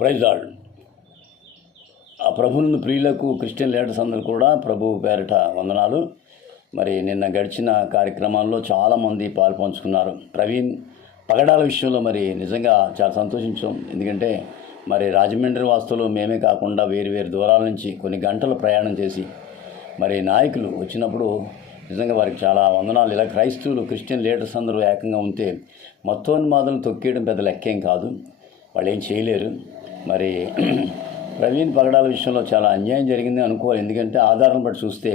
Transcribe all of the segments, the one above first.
Praise lord. ఆ ప్రభువుని ప్రియులకు క్రిస్టియన్ లీడర్స్ అందరూ కూడా ప్రభు పేరిట వందనాలు. మరి నిన్న గడిచిన కార్యక్రమాల్లో చాలామంది పాలు పంచుకున్నారు. ప్రవీణ్ పగడాల విషయంలో మరి నిజంగా చాలా సంతోషించాం. ఎందుకంటే మరి రాజమండ్రి వాస్తులు మేమే కాకుండా వేరు వేరు దూరాల నుంచి కొన్ని గంటలు ప్రయాణం చేసి మరి నాయకులు వచ్చినప్పుడు నిజంగా వారికి చాలా వందనాలు. ఇలా క్రైస్తవులు క్రిస్టియన్ లీడర్స్ అందరూ ఏకంగా ఉంటే మత్తోన్మాదులను తొక్కేయడం పెద్ద లెక్కేం కాదు, వాళ్ళు ఏం చేయలేరు. మరి ప్రవీణ్ పగడాల విషయంలో చాలా అన్యాయం జరిగింది అనుకోవాలి. ఎందుకంటే ఆధారం బట్టి చూస్తే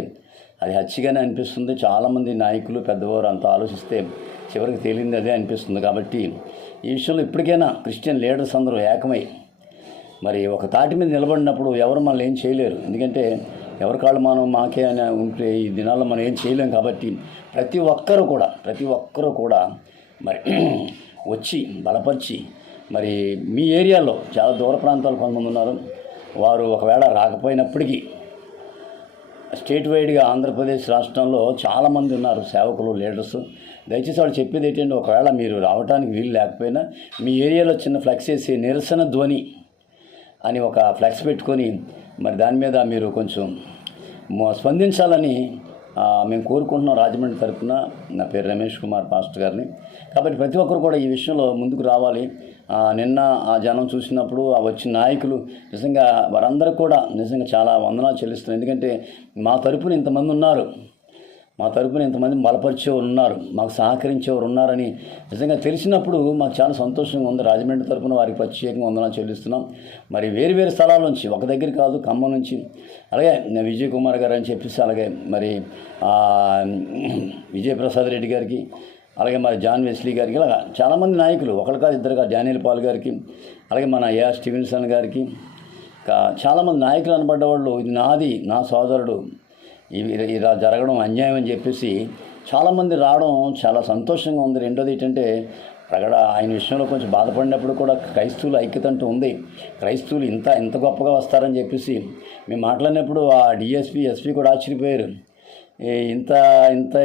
అది హత్యగానే అనిపిస్తుంది. చాలామంది నాయకులు పెద్దవారు అంతా ఆలోచిస్తే చివరికి తేలింది అదే అనిపిస్తుంది. కాబట్టి ఈ విషయంలో ఇప్పటికైనా క్రిస్టియన్ లీడర్స్ అందరూ ఏకమై మరి ఒక తాటి మీద నిలబడినప్పుడు ఎవరు మనల్ని ఏం చేయలేరు. ఎందుకంటే ఎవరి కాళ్ళు మనం మాకే అని ఉంటే ఈ దినాల్లో మనం ఏం చేయలేం. కాబట్టి ప్రతి ఒక్కరూ కూడా మరి వచ్చి బలపరిచి మరి మీ ఏరియాలో చాలా దూర ప్రాంతాలు కొంతమంది ఉన్నారు, వారు ఒకవేళ రాకపోయినప్పటికీ స్టేట్ వైడ్గా ఆంధ్రప్రదేశ్ రాష్ట్రంలో చాలామంది ఉన్నారు సేవకులు, లీడర్స్. దయచేసి వాళ్ళు చెప్పేది ఏంటంటే ఒకవేళ మీరు రావడానికి వీలు లేకపోయినా మీ ఏరియాలో చిన్న ఫ్లెక్స్ వేసి నిరసన ధ్వని అని ఒక ఫ్లెక్స్ పెట్టుకొని మరి దాని మీద మీరు కొంచెం స్పందించాలని మేము కోరుకుంటున్నాం రాజమండ్రి తరఫున. నా పేరు రమేష్ కుమార్ పాస్టర్ గారిని. కాబట్టి ప్రతి ఒక్కరు కూడా ఈ విషయంలో ముందుకు రావాలి. నిన్న ఆ జనం చూసినప్పుడు ఆ వచ్చిన నాయకులు నిజంగా వారందరూ కూడా నిజంగా చాలా వందనాలు చెల్లిస్తున్నారు. ఎందుకంటే మా తరపున ఇంతమంది ఉన్నారు, మా తరపున ఇంతమంది బలపరిచేవారు ఉన్నారు, మాకు సహకరించేవారు ఉన్నారని నిజంగా తెలిసినప్పుడు మాకు చాలా సంతోషంగా ఉంది. రాజమండ్రి తరపున వారికి ప్రత్యేకంగా వందనాలు చెల్లిస్తున్నాం. మరి వేరు వేరు స్థలాల నుంచి, ఒక దగ్గర కాదు, ఖమ్మం నుంచి, అలాగే విజయ్ కుమార్ గారు అని చెప్పేసి, అలాగే మరి విజయప్రసాద్ రెడ్డి గారికి, అలాగే మరి జాన్ వెస్లీ గారికి, ఇలా చాలామంది నాయకులు, ఒకరు కాదు ఇద్దరు కాదు, డానియల్ పాల్ గారికి, అలాగే మన ఏఆర్ స్టీవెన్సన్ గారికి, చాలామంది నాయకులు అనబడ్డ వాళ్ళు ఇది నాది, నా సోదరుడు, ఇలా జరగడం అన్యాయం అని చెప్పేసి చాలామంది రావడం చాలా సంతోషంగా ఉంది. రెండోది ఏంటంటే ప్రగడ ఆయన విషయంలో కొంచెం బాధపడినప్పుడు కూడా క్రైస్తవులు ఐక్యత అంటూ ఉంది. క్రైస్తవులు ఇంత గొప్పగా వస్తారని చెప్పేసి మేము మాట్లాడినప్పుడు ఆ డిఎస్పీ ఎస్పీ కూడా ఆశ్చర్యపోయారు. ఇంత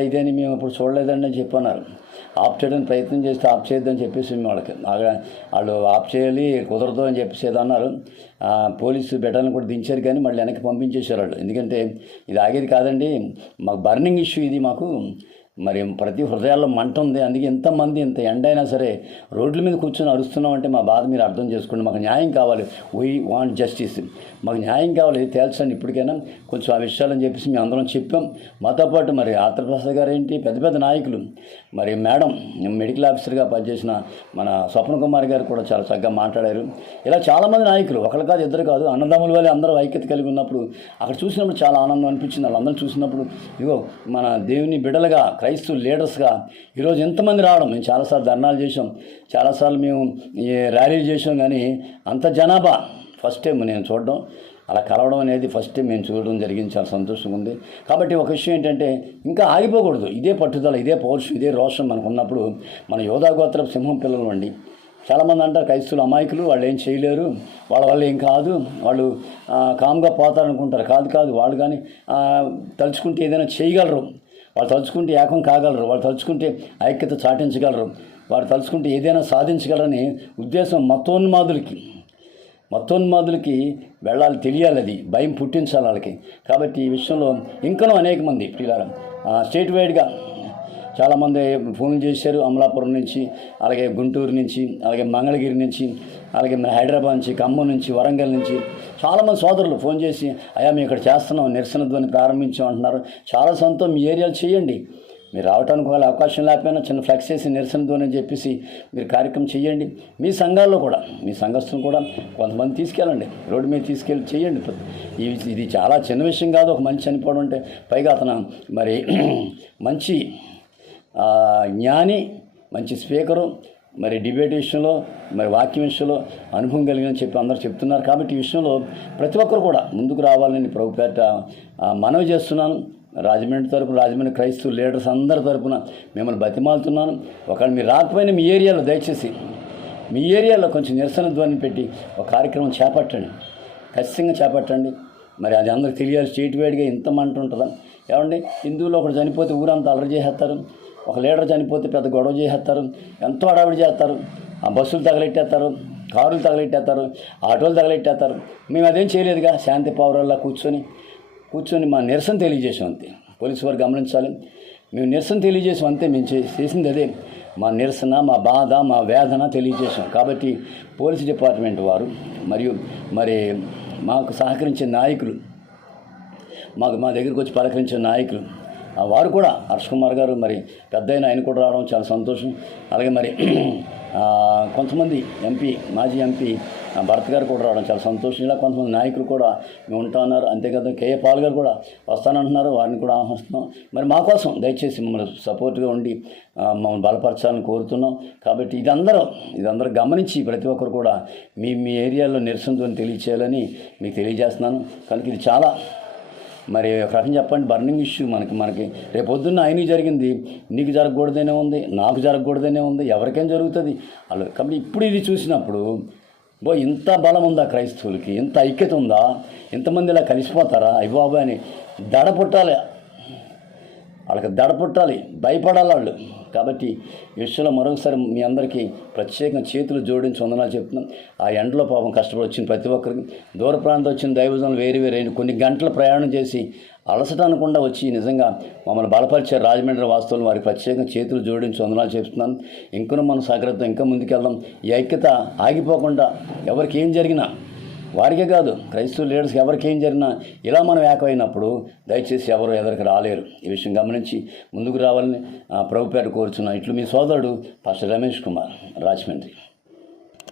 ఇదని మేము ఇప్పుడు చూడలేదండి అని చెప్పన్నారు. ఆఫ్ చేయడానికి ప్రయత్నం చేస్తే ఆఫ్ చేయొద్దని చెప్పేసి వాళ్ళకి వాళ్ళు ఆఫ్ చేయాలి, కుదరదు అని చెప్పేసి ఏదో అన్నారు. పోలీసు బెటాలను కూడా దించారు, కానీ మళ్ళీ వెనక్కి పంపించేశారు వాళ్ళు. ఎందుకంటే ఇది ఆగేది కాదండి, మాకు బర్నింగ్ ఇష్యూ ఇది, మాకు మరి ప్రతి హృదయాల్లో మంట ఉంది. అందుకే ఎంతమంది ఎంత ఎండ అయినా సరే రోడ్ల మీద కూర్చొని అరుస్తున్నామంటే మా బాధ మీరు అర్థం చేసుకోండి. మాకు న్యాయం కావాలి, వీ వాంట్ జస్టిస్, మాకు న్యాయం కావాలి, తేల్చండి ఇప్పటికైనా కొంచెం ఆ విషయాలని చెప్పేసి మేము అందరం చెప్పాం. మాతో పాటు మరి ఆంధ్రప్రసాద్ గారు ఏంటి, పెద్ద పెద్ద నాయకులు, మరి మేడం మెడికల్ ఆఫీసర్గా పనిచేసిన మన స్వప్న కుమార్ గారు కూడా చాలా చక్కగా మాట్లాడారు. ఇలా చాలామంది నాయకులు, ఒకరు కాదు ఇద్దరు కాదు, అన్నదమ్ముల వల్ల అందరూ ఐక్యత కలిగి ఉన్నప్పుడు అక్కడ చూసినప్పుడు చాలా ఆనందం అనిపించింది. వాళ్ళందరూ చూసినప్పుడు ఇగో మన దేవుని బిడ్డలుగా క్రైస్తవ లీడర్స్గా ఈరోజు ఎంతమంది రావడం. మేము చాలాసార్లు ధర్నాలు చేసాం, చాలాసార్లు మేము ర్యాలీలు చేసాం, కానీ అంత జనాభా ఫస్ట్ టైం నేను చూడడం, అలా కలవడం అనేది ఫస్ట్ టైం మేము చూడడం జరిగింది. చాలా సంతోషంగా ఉంది. కాబట్టి ఒక విషయం ఏంటంటే ఇంకా ఆగిపోకూడదు. ఇదే పట్టుదల, ఇదే పౌరుషం, ఇదే రోషం మనకు ఉన్నప్పుడు మన యోధాగోత్రపు సింహం పిల్లలు అండి. చాలామంది అంటారు క్రైస్తవులు అమాయకులు, వాళ్ళు ఏం చేయలేరు, వాళ్ళ వల్ల ఏం కాదు, వాళ్ళు కామ్గా పోతారనుకుంటారు. కాదు, వాళ్ళు కానీ తలుచుకుంటే ఏదైనా చేయగలరు, వాళ్ళు తలుచుకుంటే ఏకం కాగలరు, వాళ్ళు తలుచుకుంటే ఐక్యత చాటించగలరు, వారు తలుచుకుంటే ఏదైనా సాధించగలరని ఉద్దేశం మత్తోన్మాదులకి వెళ్ళాలి, తెలియాలి, అది భయం పుట్టించాలి వాళ్ళకి. కాబట్టి ఈ విషయంలో ఇంకనూ అనేక మంది పిల్లలు స్టేట్ వైడ్గా చాలామంది ఫోన్లు చేశారు. అమలాపురం నుంచి, అలాగే గుంటూరు నుంచి, అలాగే మంగళగిరి నుంచి, అలాగే మన హైదరాబాద్ నుంచి, ఖమ్మం నుంచి, వరంగల్ నుంచి చాలామంది సోదరులు ఫోన్ చేసి అయ్యా మేము ఇక్కడ చేస్తున్నాం, నిరసన ధ్వని ప్రారంభించాం అంటున్నారు. చాలా సంతోషం, మీ ఏరియాలు చేయండి. మీరు రావడానికి ఒకవేళ అవకాశం లేకపోయినా చిన్న ఫ్లెక్స్ వేసి నిరసన ధ్వని అని చెప్పేసి మీరు కార్యక్రమం చేయండి. మీ సంఘాల్లో కూడా, మీ సంఘస్థులు కూడా కొంతమంది తీసుకెళ్ళండి, రోడ్డు మీద తీసుకెళ్ళి చేయండి. ఇది చాలా చిన్న విషయం కాదు, ఒక మనిషి చనిపోవడం అంటే. పైగా అతను మరి మంచి జ్ఞాని, మంచి స్పీకరు, మరి డిబేట్ విషయంలో, మరి వాక్యం విషయంలో అనుభవం కలిగినని చెప్పి అందరూ చెప్తున్నారు. కాబట్టి ఈ విషయంలో ప్రతి ఒక్కరు కూడా ముందుకు రావాలని ప్రభుపేట మనవి చేస్తున్నాను. రాజమండ్రి క్రైస్తవ లీడర్స్ అందరి తరపున మిమ్మల్ని బతిమాలుతున్నాను. ఒకవేళ మీరు రాకపోయినా మీ ఏరియాలో దయచేసి మీ ఏరియాలో కొంచెం నిరసన ధ్వని పెట్టి ఒక కార్యక్రమం చేపట్టండి, ఖచ్చితంగా చేపట్టండి. మరి అది అందరికి తెలియాలి. స్టేట్ వైడ్గా ఇంత మంట ఉంటుందా ఏమండి? హిందువులు ఒకటి చనిపోతే ఊరంతా అల్లరి చేసేస్తారు, ఒక లీడర్ చనిపోతే పెద్ద గొడవ చేసేస్తారు, ఎంతో హడావిడి చేస్తారు, ఆ బస్సులు తగలెట్టేస్తారు, కారులు తగలెట్టేస్తారు, ఆటోలు తగలెట్టేస్తారు. మేము అదేం చేయలేదుగా, శాంతి పౌరుల్లా కూర్చొని మా నిరసన తెలియజేసాం అంతే. పోలీసు వారు గమనించాలి, మేము నిరసన తెలియజేసాం అంతే. మేము చేసింది అదే, మా నిరసన, మా బాధ, మా వేదన తెలియజేసాం. కాబట్టి పోలీస్ డిపార్ట్మెంట్ వారు మరి మాకు సహకరించే నాయకులు, మా దగ్గరికి వచ్చి పలకరించే నాయకులు వారు కూడా, హర్ష్ కుమార్ గారు మరి పెద్ద ఆయన కూడా రావడం చాలా సంతోషం. అలాగే మరి కొంతమంది మాజీ ఎంపీ భరత్ గారు కూడా రావడం చాలా సంతోషం. ఇలా కొంతమంది నాయకులు కూడా మేము ఉంటా ఉన్నారు. అంతేకాదు కేఏ పాల్ గారు కూడా వస్తానంటున్నారు, వారిని కూడా ఆహ్వానిస్తున్నాం. మరి మా కోసం దయచేసి మమ్మల్ని సపోర్ట్గా ఉండి మమ్మల్ని బలపరచాలని కోరుతున్నాం. కాబట్టి ఇదందరూ గమనించి ప్రతి ఒక్కరు కూడా మీ ఏరియాలో నిరసనతో తెలియచేయాలని మీకు తెలియజేస్తున్నాను. కనుక ఇది చాలా మరి ఒక రకం చెప్పండి బర్నింగ్ ఇష్యూ. మనకి రేపొద్దున్న ఆయనకి జరిగింది, నీకు జరగకూడదనే ఉంది, నాకు జరగకూడదనే ఉంది, ఎవరికైనా జరుగుతుంది అలా. కాబట్టి ఇప్పుడు ఇది చూసినప్పుడు ఇంత బలం ఉందా క్రైస్తవులకి, ఇంత ఐక్యత ఉందా, ఇంతమంది ఇలా కలిసిపోతారా, అయ్యబాబు అని దడ పుట్టాలి, వాళ్ళకి దడ పుట్టాలి, భయపడాలి వాళ్ళు. కాబట్టి ఈ విషయంలో మరొకసారి మీ అందరికీ ప్రత్యేకంగా చేతులు జోడించి వందనాలు చెప్తున్నాం. ఆ ఎండలో పాపం కష్టపడి వచ్చిన ప్రతి ఒక్కరికి, దూర ప్రాంతం వచ్చిన దైవజనులు వేరే కొన్ని గంటల ప్రయాణం చేసి అలసట అనకుండా వచ్చి నిజంగా మమ్మల్ని బలపరిచే రాజమండ్రి వాస్తవులు వారికి ప్రత్యేకంగా చేతులు జోడించి వందనాలు చెప్తున్నాను. ఇంకనూ మనం సహకరిద్దాం, ఇంకా ముందుకెళ్దాం. ఈ ఐక్యత ఆగిపోకుండా ఎవరికి ఏం జరిగినా, వారికే కాదు క్రైస్తవ లీడర్స్కి ఎవరికి ఏం జరిగినా ఇలా మనం ఏకమైనప్పుడు దయచేసి ఎవరు ఎదరికి రాలేరు. ఈ విషయం గమనించి ముందుకు రావాలని ప్రభుపేట కోరుచున్నాను. ఇట్లు మీ సోదరుడు పాస్టర్ రమేష్ కుమార్, రాజమండ్రి.